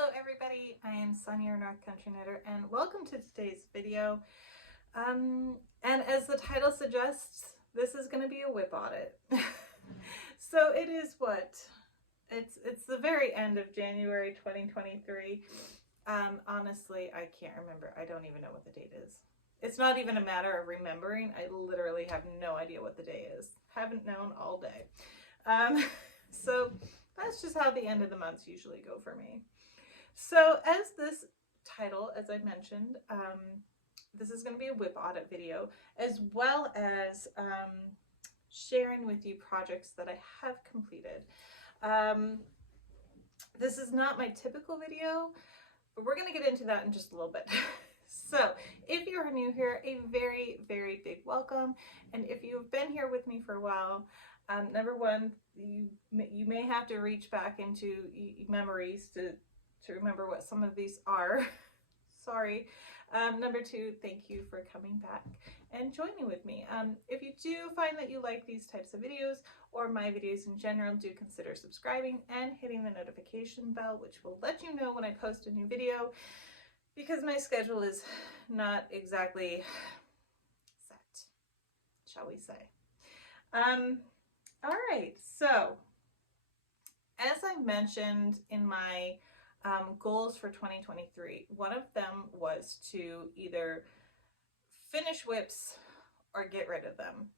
Hello everybody, I am Sonia, your North Country Knitter, and welcome to today's video. And as the title suggests, this is going to be a WIP audit. So it is what? It's the very end of January 2023. Honestly, I can't remember. I don't even know what the date is. It's not even a matter of remembering. I literally have no idea what the day is. Haven't known all day. So that's just how the end of the months usually go for me. So as this title, as I mentioned, this is going to be a WIP audit video, as well as sharing with you projects that I have completed. This is not my typical video, but we're going to get into that in just a little bit. So if you're new here, a very, very big welcome. And if you've been here with me for a while, number one, you may have to reach back into memories to remember what some of these are. Sorry. Number two, thank you for coming back and joining with me. If you do find that you like these types of videos or my videos in general, do consider subscribing and hitting the notification bell, which will let you know when I post a new video, because my schedule is not exactly set, shall we say. All right, so as I mentioned in my goals for 2023, one of them was to either finish WIPs or get rid of them.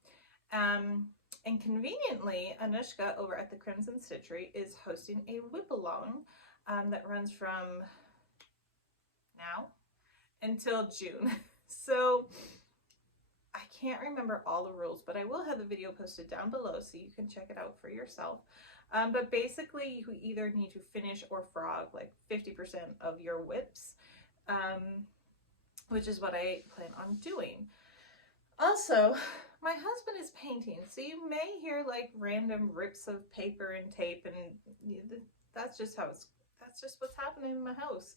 And conveniently, Anushka over at the Crimson Stitchery is hosting a WIP along that runs from now until June. So I can't remember all the rules, but I will have the video posted down below so you can check it out for yourself. But basically, you either need to finish or frog like 50% of your WIPs, which is what I plan on doing. Also, my husband is painting, so you may hear like random rips of paper and tape, and that's just what's happening in my house.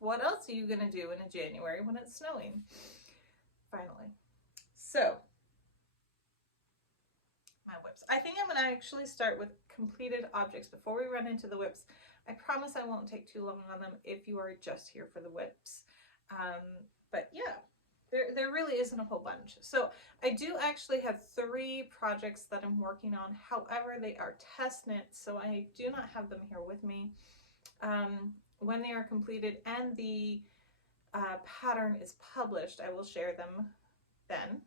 What else are you gonna do in January when it's snowing? Finally. So, my WIPs. I think I'm going to actually start with completed objects before we run into the WIPs. I promise I won't take too long on them if you are just here for the WIPs. But yeah, there really isn't a whole bunch. So I do actually have 3 projects that I'm working on. However, they are test knits, so I do not have them here with me. When they are completed and the pattern is published, I will share them then.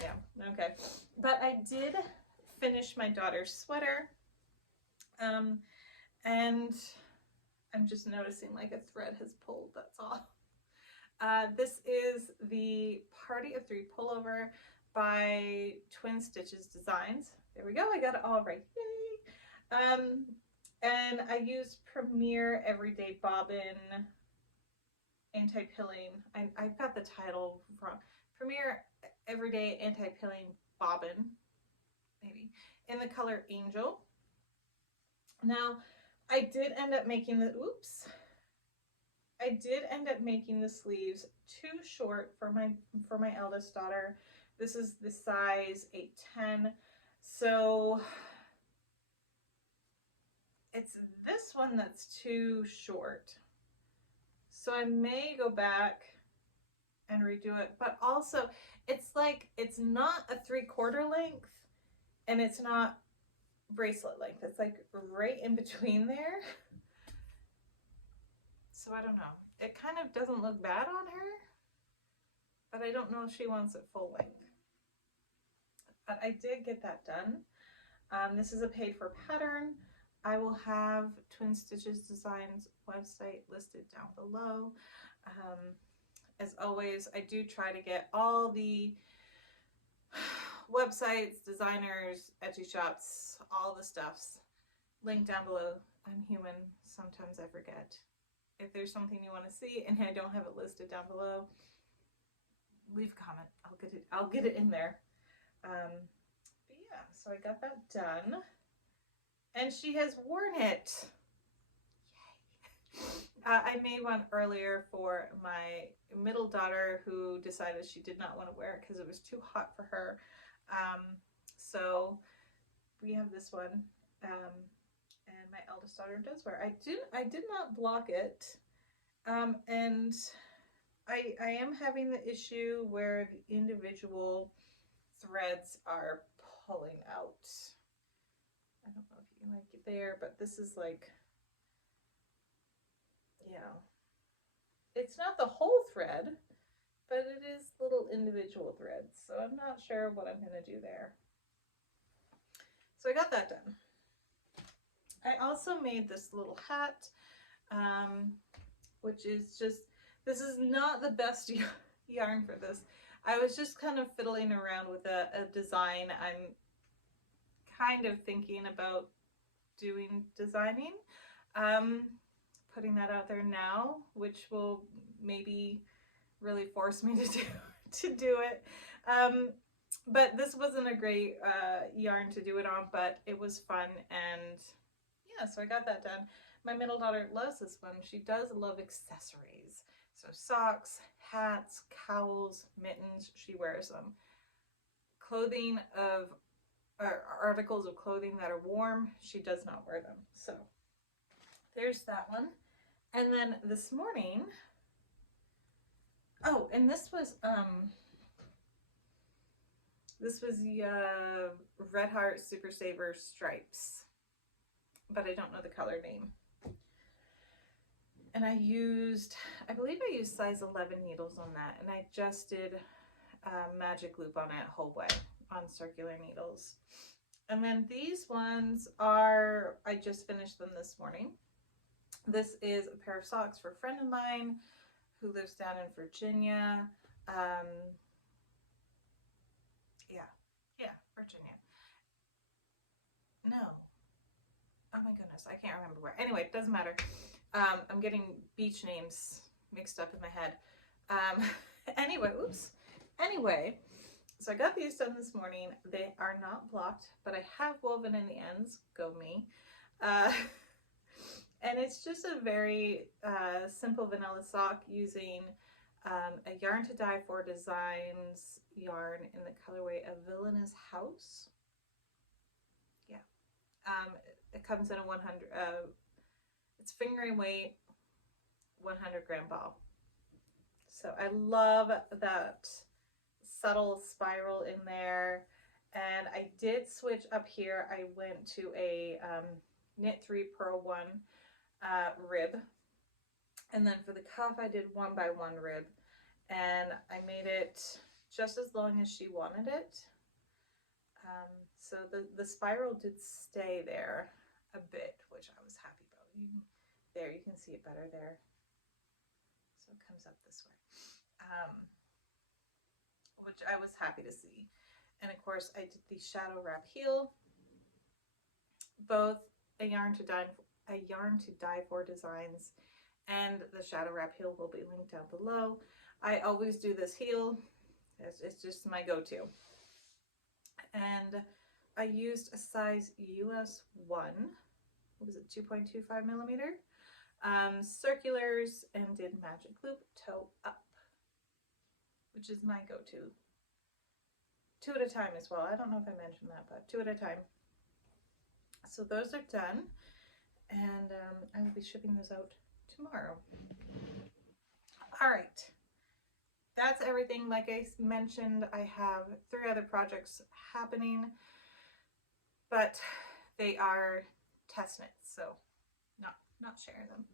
Yeah, okay. But I did finish my daughter's sweater, and I'm just noticing like a thread has pulled, that's all. This is the Party of 3 pullover by Twin Stitches Designs. There we go, I got it all right, yay! And I used Premier Everyday Bobbin Anti-Pilling. I've got the title wrong. Premier Everyday Anti-Pilling Bobbin, maybe, in the color Angel. Now, I did end up making the sleeves too short for my eldest daughter. This is the size 8'10", so it's this one that's too short. So I may go back and redo it, but also it's like, it's not a 3/4 length and it's not bracelet length. It's like right in between there. So I don't know. It kind of doesn't look bad on her, but I don't know if she wants it full length. But I did get that done. This is a paid for pattern. I will have Twin Stitches Designs website listed down below. As always, I do try to get all the websites, designers, Etsy shops, all the stuffs linked down below. I'm human, sometimes I forget. If there's something you want to see and I don't have it listed down below, leave a comment. I'll get it in there. But yeah, so I got that done. And she has worn it. Yay. I made one earlier for my middle daughter who decided she did not want to wear it because it was too hot for her. So we have this one. eldest daughter does wear. I did not block it. And I am having the issue where the individual threads are pulling out. I don't know if you can like it there, but this is like, you know, it's not the whole thread, but it is little individual threads. So I'm not sure what I'm going to do there. So I got that done. I also made this little hat, which is just, this is not the best yarn for this. I was just kind of fiddling around with a design. I'm kind of thinking about designing. Putting that out there now, which will maybe really force me to do it. But this wasn't a great yarn to do it on, but it was fun, and yeah, so I got that done. My middle daughter loves this one. She does love accessories. So socks, hats, cowls, mittens, she wears them. Clothing of, articles of clothing that are warm, she does not wear them. So there's that one. And then this morning, oh, and this was the Red Heart Super Saver Stripes, but I don't know the color name. And I believe I used size 11 needles on that, and I just did magic loop on it whole way on circular needles. And then these ones are, I just finished them this morning. This is a pair of socks for a friend of mine who lives down in Virginia. Yeah, Virginia. No. Oh my goodness, I can't remember where. Anyway, it doesn't matter. I'm getting beach names mixed up in my head. Anyway, oops. Anyway, so I got these done this morning. They are not blocked, but I have woven in the ends. Go me. And it's just a very simple vanilla sock using a Yarn to Die For Designs yarn in the colorway of Villainous House. Yeah. It comes in a 100, it's fingering weight, 100 gram ball. So I love that subtle spiral in there. And I did switch up here. I went to a knit 3 purl 1 rib, and then for the cuff I did 1 by 1 rib, and I made it just as long as she wanted it. So the spiral did stay there a bit, which I was happy about. There, you can see it better there. So it comes up this way, which I was happy to see. And of course I did the shadow wrap heel, both a Yarn to Die For Designs, and the shadow wrap heel will be linked down below. I always do this heel. It's just my go-to. And I used a size US 1, what was it, 2.25 millimeter, circulars, and did magic loop toe up, which is my go-to. 2 at a time as well. I don't know if I mentioned that, but 2 at a time. So those are done, and I will be shipping those out tomorrow. All right, that's everything. Like I mentioned, I have 3 other projects happening, but they are test knits, so not sharing them.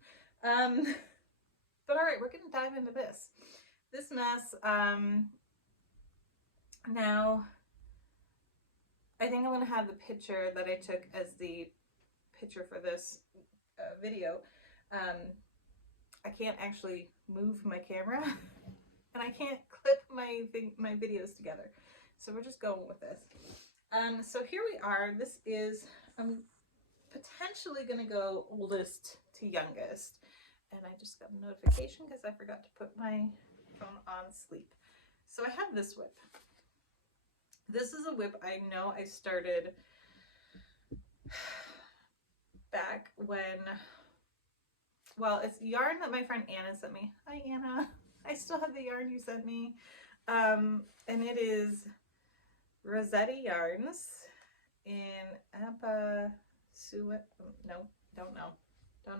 But all right, we're gonna dive into this mess. Now I think I'm gonna have the picture that I took as the picture for this video. I can't actually move my camera and I can't clip my videos together, so we're just going with this. So here we are. This is, I'm potentially gonna go oldest to youngest, and I just got a notification because I forgot to put my phone on sleep. So I have this WIP. This is a WIP I know I started back when, well, it's yarn that my friend Anna sent me. Hi Anna, I still have the yarn you sent me. And it is Rossetti Yarns in Apa Suet, no, don't know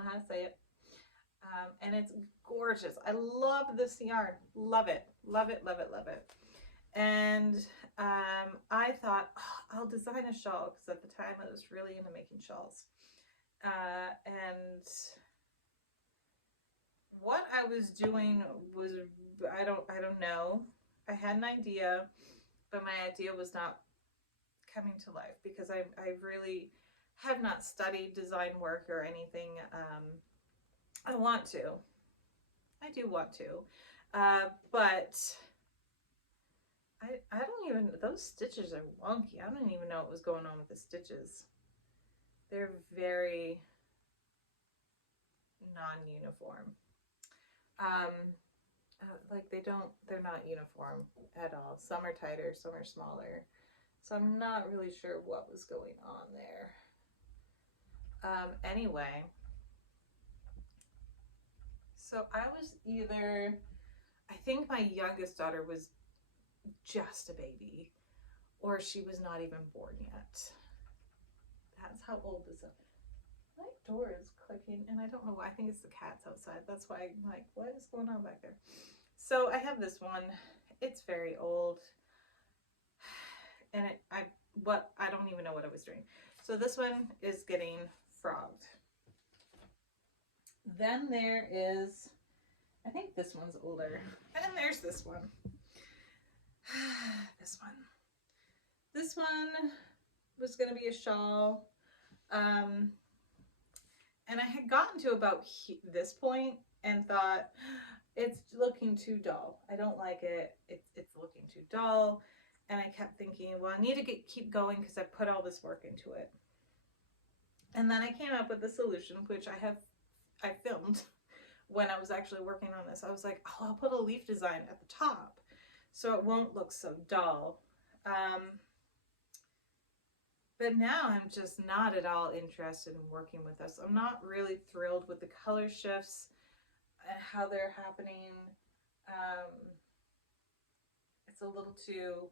how to say it. And it's gorgeous. I love this yarn. Love it, love it, love it, love it. And I thought, oh, I'll design a shawl, because at the time I was really into making shawls. And what I was doing was, I don't know. I had an idea, but my idea was not coming to life, because I really have not studied design work or anything. I want to. I do want to. But I don't even, those stitches are wonky. I don't even know what was going on with the stitches. They're very non-uniform. Like they're not uniform at all. Some are tighter, some are smaller. So I'm not really sure what was going on there. Anyway, so I was either, I think my youngest daughter was just a baby, or she was not even born yet. That's how old this is. My door is clicking, and I don't know why. I think it's the cats outside. That's why I'm like, what is going on back there? So I have this one. It's very old, and I don't even know what I was doing. So this one is getting frogged. Then there is, I think this one's older, and then there's this one. This one was going to be a shawl. And I had gotten to about this point and thought, it's looking too dull. I don't like it. It's looking too dull. And I kept thinking, well, I need to keep going, because I put all this work into it. And then I came up with a solution, which I filmed when I was actually working on this. I was like, oh, I'll put a leaf design at the top so it won't look so dull. But now I'm just not at all interested in working with this. I'm not really thrilled with the color shifts and how they're happening. It's a little too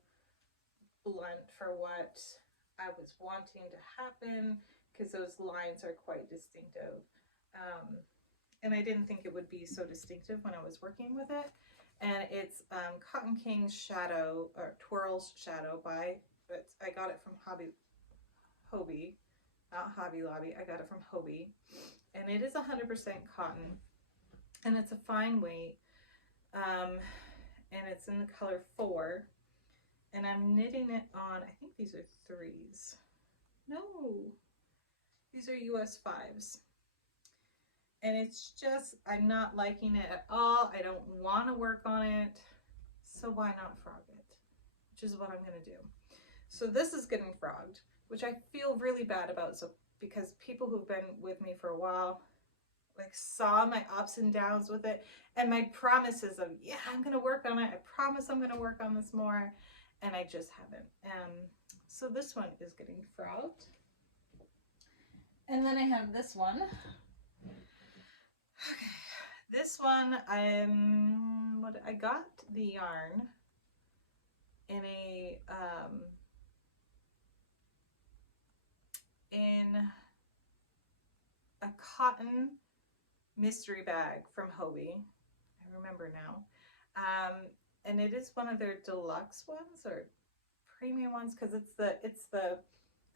blunt for what I was wanting to happen, because those lines are quite distinctive. And I didn't think it would be so distinctive when I was working with it. And it's Cotton King's Shadow, or Twirls Shadow I got it from Hobby, not Hobby Lobby. I got it from Hobby, and it is 100% cotton, and it's a fine weight, and it's in the color 4, and I'm knitting it on, I think these are 3s. No, these are US 5s. And it's just, I'm not liking it at all. I don't want to work on it. So why not frog it? Which is what I'm going to do. So this is getting frogged, which I feel really bad about. So because people who've been with me for a while, like, saw my ups and downs with it, and my promises of, yeah, I'm going to work on it. I promise I'm going to work on this more. And I just haven't. So this one is getting frogged. And then I have this one. Okay, this one, I got the yarn in a cotton mystery bag from Hobby. I remember now. And it is one of their deluxe ones, or premium ones, because it's the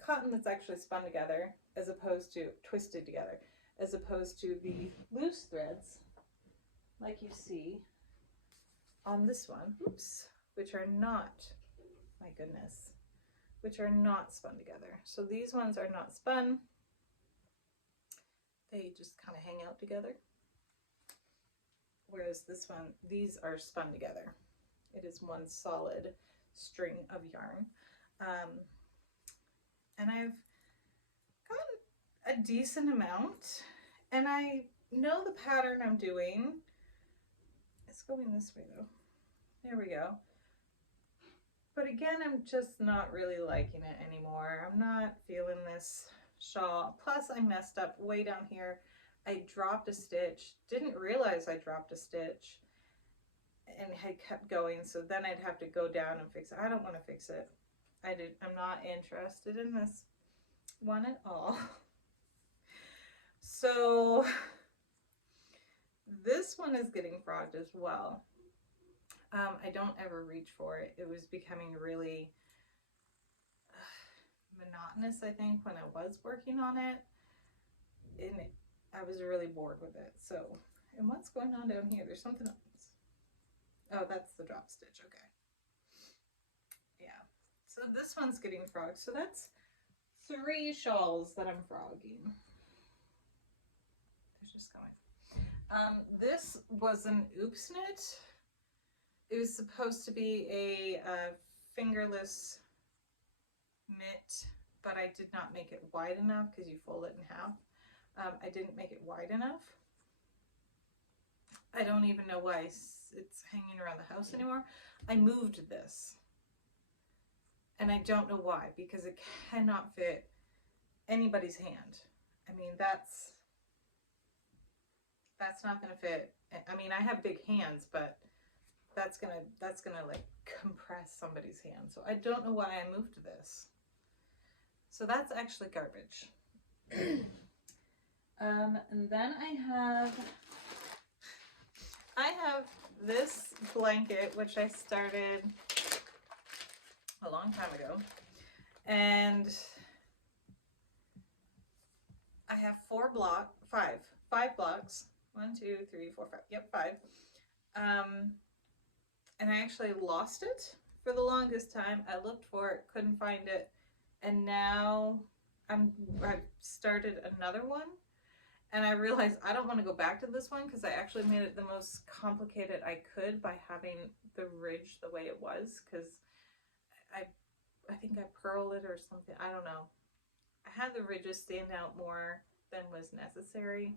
cotton that's actually spun together, as opposed to twisted together, as opposed to the loose threads like you see on this one, oops, which are not, my goodness, which are not spun together. So these ones are not spun. They just kind of hang out together. Whereas this one, these are spun together. It is one solid string of yarn. And I've got a decent amount, and I know the pattern I'm doing. It's going this way though. There we go. But again, I'm just not really liking it anymore. I'm not feeling this shawl. Plus I messed up way down here. I dropped a stitch, didn't realize I dropped a stitch, and had kept going. So then I'd have to go down and fix it. I don't want to fix it. I'm not interested in this one at all. So this one is getting frogged as well. I don't ever reach for it. It was becoming really monotonous, I think, when I was working on it. And I was really bored with it. So, and what's going on down here? There's something else. Oh, that's the drop stitch. Okay. Yeah. So this one's getting frogged. So that's 3 shawls that I'm frogging. They're just going. This was an oops knit. It was supposed to be a fingerless mitt, but I did not make it wide enough because you fold it in half. I didn't make it wide enough. I don't even know why it's hanging around the house anymore. I moved this, and I don't know why, because it cannot fit anybody's hand. I mean, that's not gonna fit. I mean, I have big hands, but that's gonna like compress somebody's hand. So I don't know why I moved this. So that's actually garbage. And then I have this blanket, which I started a long time ago, and I have 5 blocks. 1, 2, 3, 4, 5. Yep, 5. And I actually lost it for the longest time. I looked for it, couldn't find it, and now I've started another one, and I realized I don't want to go back to this one because I actually made it the most complicated I could by having the ridge the way it was, because I think I purled it or something. I don't know. I had the ridges stand out more than was necessary,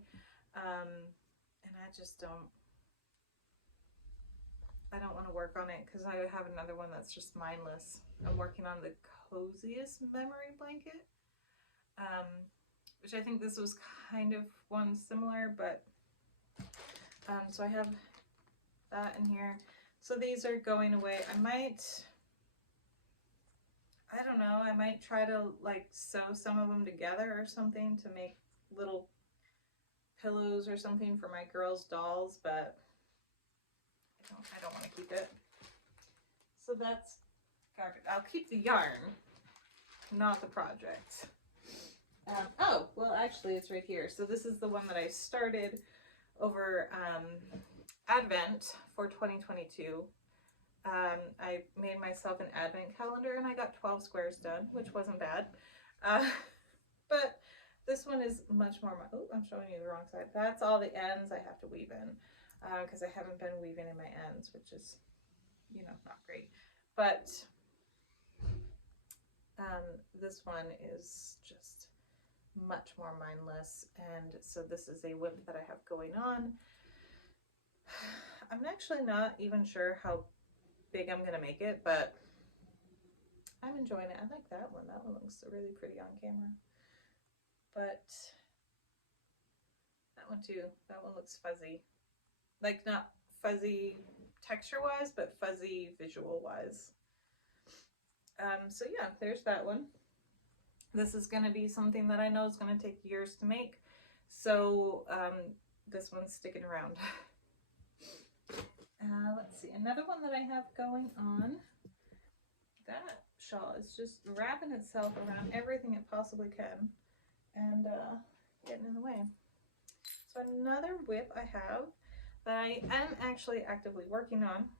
and I just don't want to work on it because I have another one that's just mindless. I'm working on the coziest memory blanket, which I think this was kind of one similar, but so I have that in here. So these are going away. I don't know, I might try to like sew some of them together or something to make little pillows or something for my girls' dolls, but I don't want to keep it. So that's garbage. I'll keep the yarn, not the project. Oh, well, actually it's right here. So this is the one that I started over Advent for 2022. I made myself an advent calendar and I got 12 squares done, which wasn't bad. But this one is much more, oh, I'm showing you the wrong side. That's all the ends I have to weave in, because I haven't been weaving in my ends, which is, you know, not great. But this one is just much more mindless, and so this is a WIP that I have going on. I'm actually not even sure how big I'm gonna make it, but I'm enjoying it. I like that one. That one looks really pretty on camera. But that one too. That one looks fuzzy. Like, not fuzzy texture-wise, but fuzzy visual-wise. So yeah, there's that one. This is gonna be something that I know is gonna take years to make. So this one's sticking around. Let's see, another one that I have going on. That shawl is just wrapping itself around everything it possibly can and getting in the way. So another WIP I have that I am actually actively working on,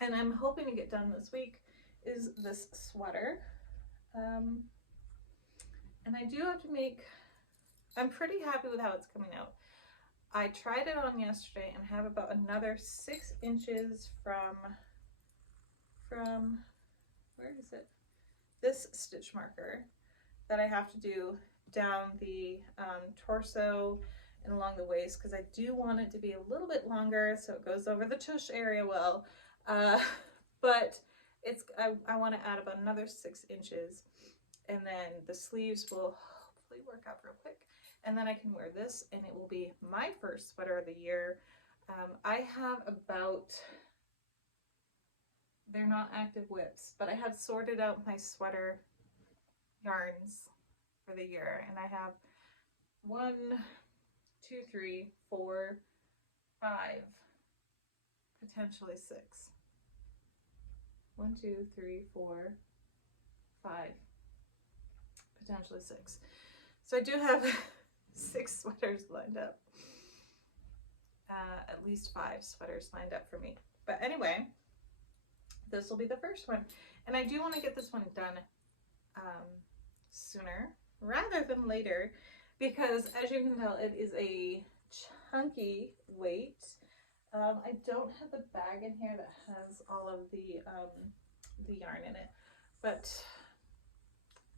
and I'm hoping to get done this week, is this sweater. And I do have to make, I'm pretty happy with how it's coming out. I tried it on yesterday and have about another 6 inches from where is it? This stitch marker that I have to do down the torso and along the waist, because I do want it to be a little bit longer so it goes over the tush area well. But it's I want to add about another 6 inches, and then the sleeves will hopefully work out real quick. And then I can wear this, and it will be my first sweater of the year. I have about, they're not active WIPs, but I have sorted out my sweater yarns for the year, and I have 1, 2, 3, 4, 5, potentially 6. 1, 2, 3, 4, 5, potentially 6. So I do have 6 sweaters lined up. At least 5 sweaters lined up for me. But anyway, this will be the first one. And I do want to get this one done sooner rather than later, because as you can tell, it is a chunky weight. I don't have the bag in here that has all of the yarn in it, but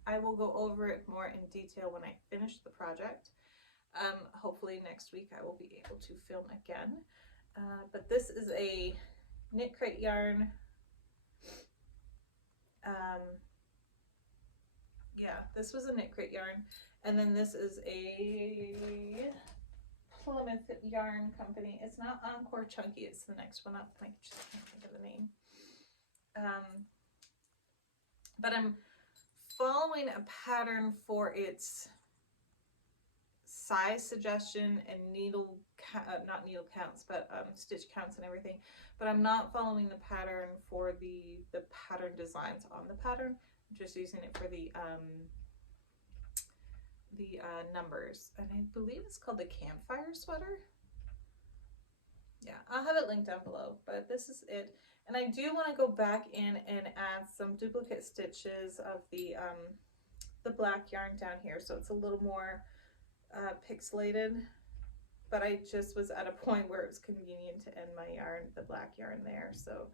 I will go over it more in detail when I finish the project. Hopefully next week I will be able to film again. But this is a knit crate yarn. Yeah, this was a knit crate yarn. And then this is a Plymouth Yarn Company. It's not Encore Chunky, it's the next one up. I just can't think of the name. But I'm following a pattern for its size suggestion and not needle counts, but stitch counts and everything. But I'm not following the pattern for the pattern designs on the pattern. I'm just using it for the numbers, and I believe it's called the Campfire Sweater. Yeah, I'll have it linked down below, but this is it. And I do want to go back in and add some duplicate stitches of the black yarn down here, so it's a little more pixelated. But I just was at a point where it was convenient to end my yarn, the black yarn there, so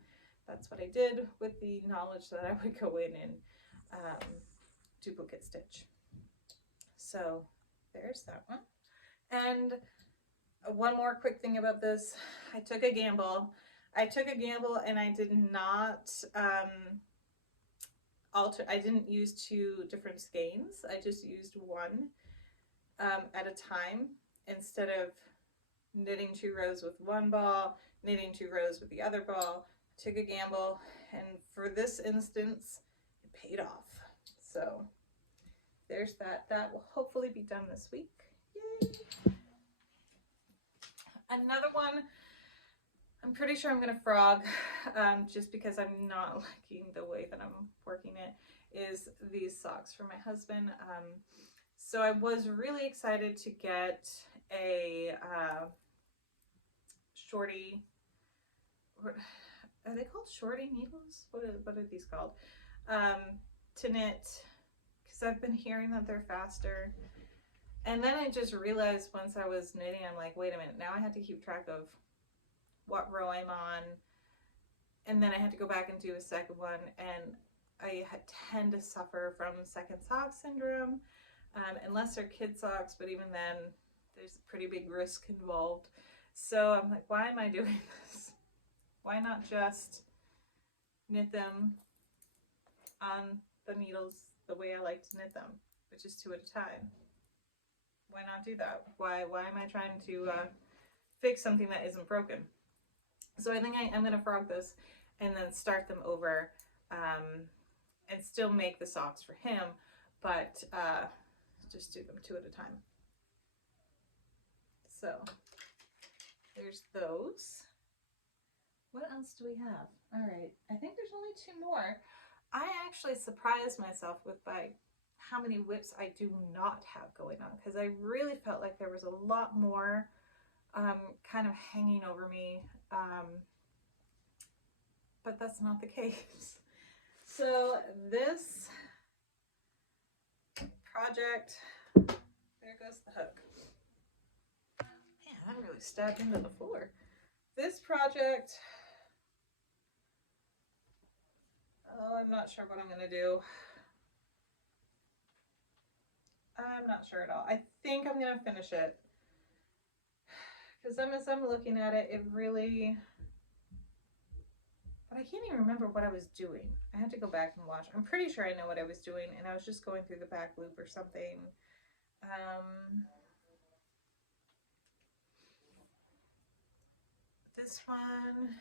that's what I did with the knowledge that I would go in and duplicate stitch. So there's that one. And one more quick thing about this, I took a gamble. And I did not I didn't use 2 different skeins. I just used one at a time, instead of knitting 2 rows with one ball, knitting 2 rows with the other ball. I took a gamble, and for this instance, it paid off. So there's that. That will hopefully be done this week. Yay! Another one, I'm pretty sure I'm going to frog, just because I'm not liking the way that I'm working it, is these socks for my husband. So I was really excited to get a shorty, are they called shorty needles? What are these called? To knit, because I've been hearing that they're faster. And then I just realized once I was knitting, I'm like, wait a minute, now I have to keep track of what row I'm on. And then I had to go back and do a second one, and I tend to suffer from second sock syndrome, unless they're kid socks, but even then there's a pretty big risk involved. So I'm like, why am I doing this? Why not just knit them on the needles the way I like to knit them, which is 2 at a time? Why not do that? Why am I trying to fix something that isn't broken? So I think I'm going to frog this and then start them over, and still make the socks for him, but just do them 2 at a time. So there's those. What else do we have? All right, I think there's only 2 more. I actually surprised myself by how many WIPs I do not have going on, because I really felt like there was a lot more kind of hanging over me, but that's not the case. So this project, there goes the hook. Man, that really stabbed into the floor. This project, oh, I'm not sure what I'm going to do. I'm not sure at all. I think I'm going to finish it, because as I'm looking at it, it really, but I can't even remember what I was doing. I had to go back and watch. I'm pretty sure I know what I was doing, and I was just going through the back loop or something. This one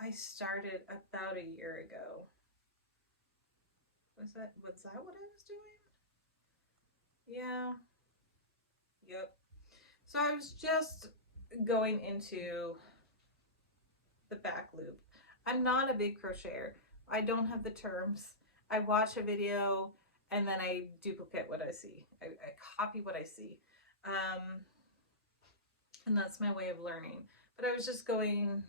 I started about a year ago. Was that what I was doing? Yeah. So I was just going into the back loop. I'm not a big crocheter. I don't have the terms. I watch a video and then I duplicate what I see. I copy what I see. And that's my way of learning. But I was just going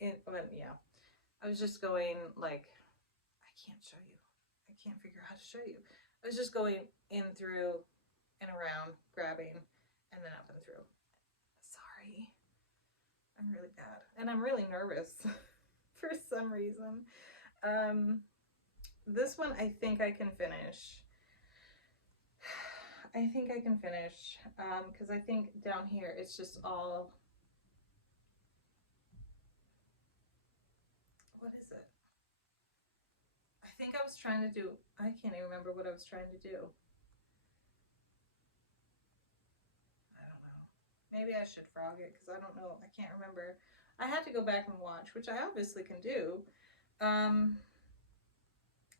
in, well, yeah, I was just going like, I can't show you. I can't figure out how to show you. I was just going in through and around, grabbing, and then up and through. Sorry. I'm really bad. And I'm really nervous for some reason. This one I think I can finish. I think I can finish because I think down here it's just all, what is it? I think I was trying to do, I can't even remember what I was trying to do. I don't know. Maybe I should frog it because I don't know. I can't remember. I had to go back and watch, which I obviously can do.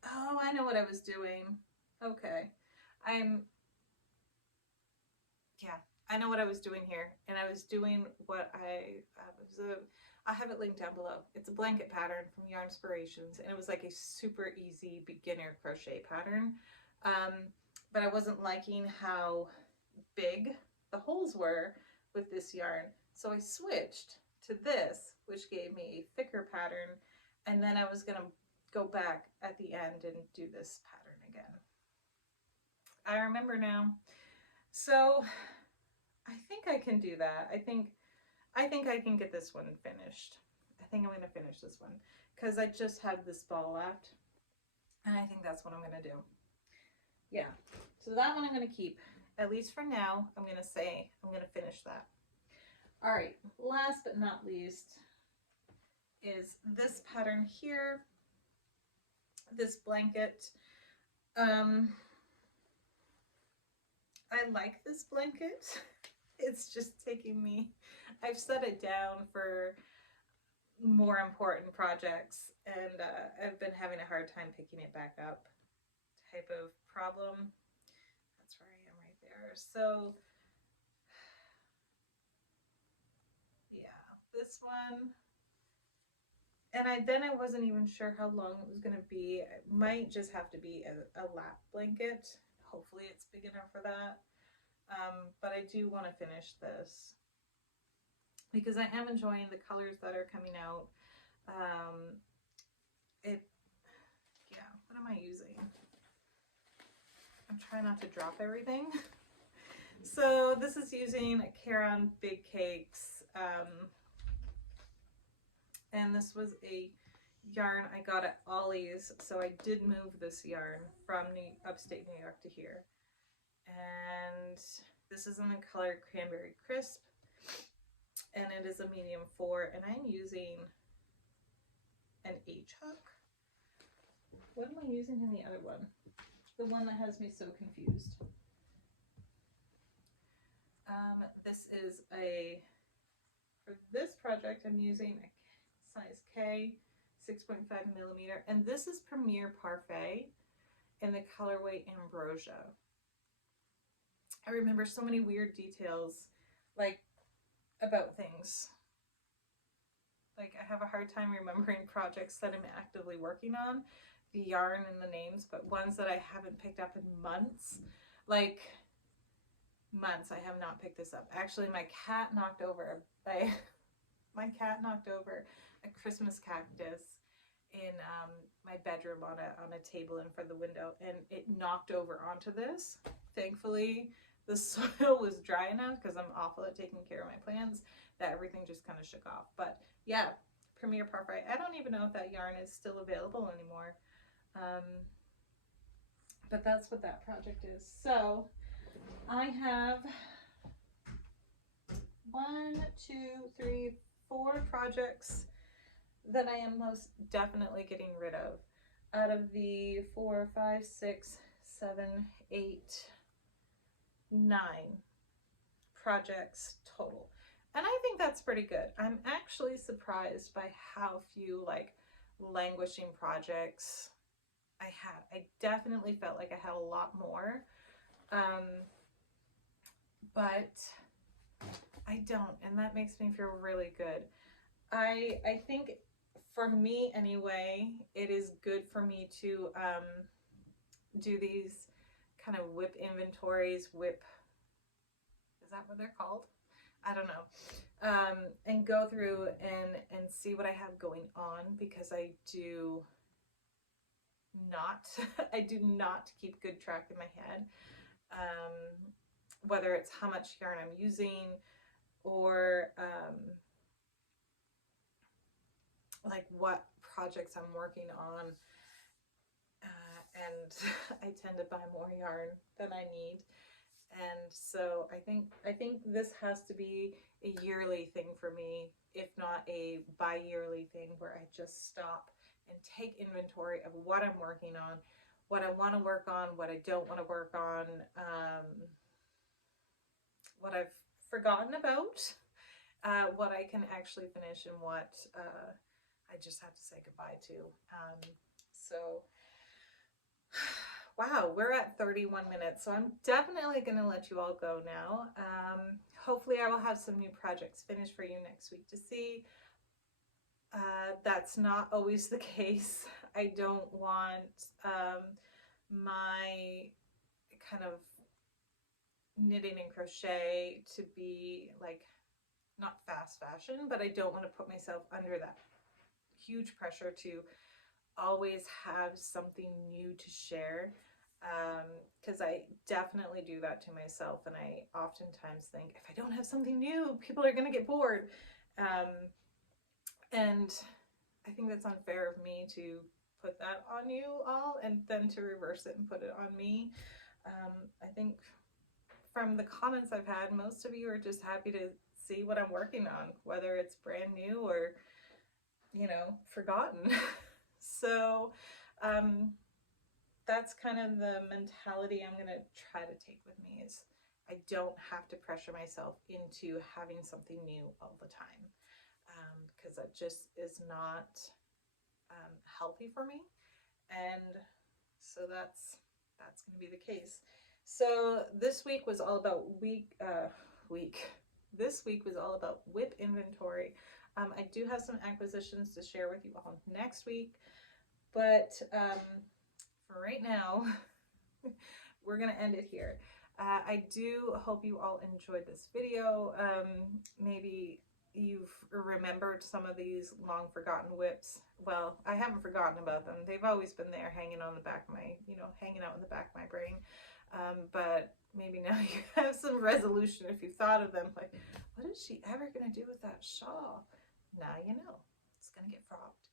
Oh, I know what I was doing. Okay. Yeah, I know what I was doing here. And I was doing what I have it linked down below. It's a blanket pattern from Yarnspirations. And it was like a super easy beginner crochet pattern. But I wasn't liking how big the holes were with this yarn. So I switched to this, which gave me a thicker pattern. And then I was going to go back at the end and do this pattern again. I remember now. So I think I can do that. I think I can get this one finished. I think I'm going to finish this one because I just have this ball left. And I think that's what I'm going to do. Yeah. So that one I'm going to keep. At least for now, I'm going to say I'm going to finish that. All right. Last but not least is this pattern here. This blanket. I like this blanket. It's just taking me, I've set it down for more important projects and I've been having a hard time picking it back up type of problem. That's where I am right there. So yeah, this one. And then I wasn't even sure how long it was going to be. It might just have to be a lap blanket. Hopefully it's big enough for that. But I do want to finish this because I am enjoying the colors that are coming out. Yeah, what am I using? I'm trying not to drop everything. So this is using Caron Big Cakes. And this was a yarn I got at Ollie's. So I did move this yarn from upstate New York to here. And this is in the color Cranberry Crisp. And it is a medium 4. And I'm using an H hook. What am I using in the other one? The one that has me so confused. This is for this project, I'm using a size K, 6.5 millimeter. And this is Premier Parfait in the colorway Ambrosia. I remember so many weird details, like about things. Like I have a hard time remembering projects that I'm actively working on, the yarn and the names, but ones that I haven't picked up in months, like months. I have not picked this up. Actually, my cat knocked over a Christmas cactus in my bedroom on a table in front of the window, and it knocked over onto this. Thankfully, the soil was dry enough, because I'm awful at taking care of my plants, that everything just kind of shook off. But yeah, Premier Parfait. I don't even know if that yarn is still available anymore. But that's what that project is. So I have 4 projects that I am most definitely getting rid of. Out of the 4, 5, 6, 7, 8, 9 projects total. And I think that's pretty good. I'm actually surprised by how few like languishing projects I had. I definitely felt like I had a lot more. But I don't, and that makes me feel really good. I think for me anyway, it is good for me to do these kind of WIP inventories. WIP, is that what they're called? I don't know. And go through and see what I have going on, because I do not I do not keep good track in my head, whether it's how much yarn I'm using, or like what projects I'm working on, and I tend to buy more yarn than I need. And so I think this has to be a yearly thing for me, if not a bi-yearly thing, where I just stop and take inventory of what I'm working on, what I want to work on, what I don't want to work on, what I've forgotten about, what I can actually finish, and what I just have to say goodbye to. So wow, we're at 31 minutes, so I'm definitely going to let you all go now. Hopefully I will have some new projects finished for you next week to see. That's not always the case. I don't want my kind of knitting and crochet to be like, not fast fashion, but I don't want to put myself under that huge pressure to always have something new to share, because I definitely do that to myself, and I oftentimes think, if I don't have something new, people are going to get bored, and I think that's unfair of me to put that on you all and then to reverse it and put it on me. I think from the comments I've had, most of you are just happy to see what I'm working on, whether it's brand new or, you know, forgotten. So that's kind of the mentality I'm going to try to take with me, is I don't have to pressure myself into having something new all the time, because that just is not healthy for me. And so that's going to be the case. So this week was all about This week was all about WIP inventory. I do have some acquisitions to share with you all next week, but for right now, we're gonna end it here. I do hope you all enjoyed this video. Maybe you've remembered some of these long forgotten WIPs. Well, I haven't forgotten about them. They've always been there, hanging on the back of my, hanging out in the back of my brain. But maybe now you have some resolution if you thought of them, like, what is she ever going to do with that shawl? Now you know, it's going to get frogged.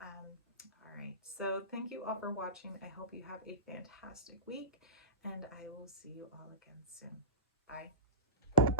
All right, so thank you all for watching. I hope you have a fantastic week, and I will see you all again soon. Bye.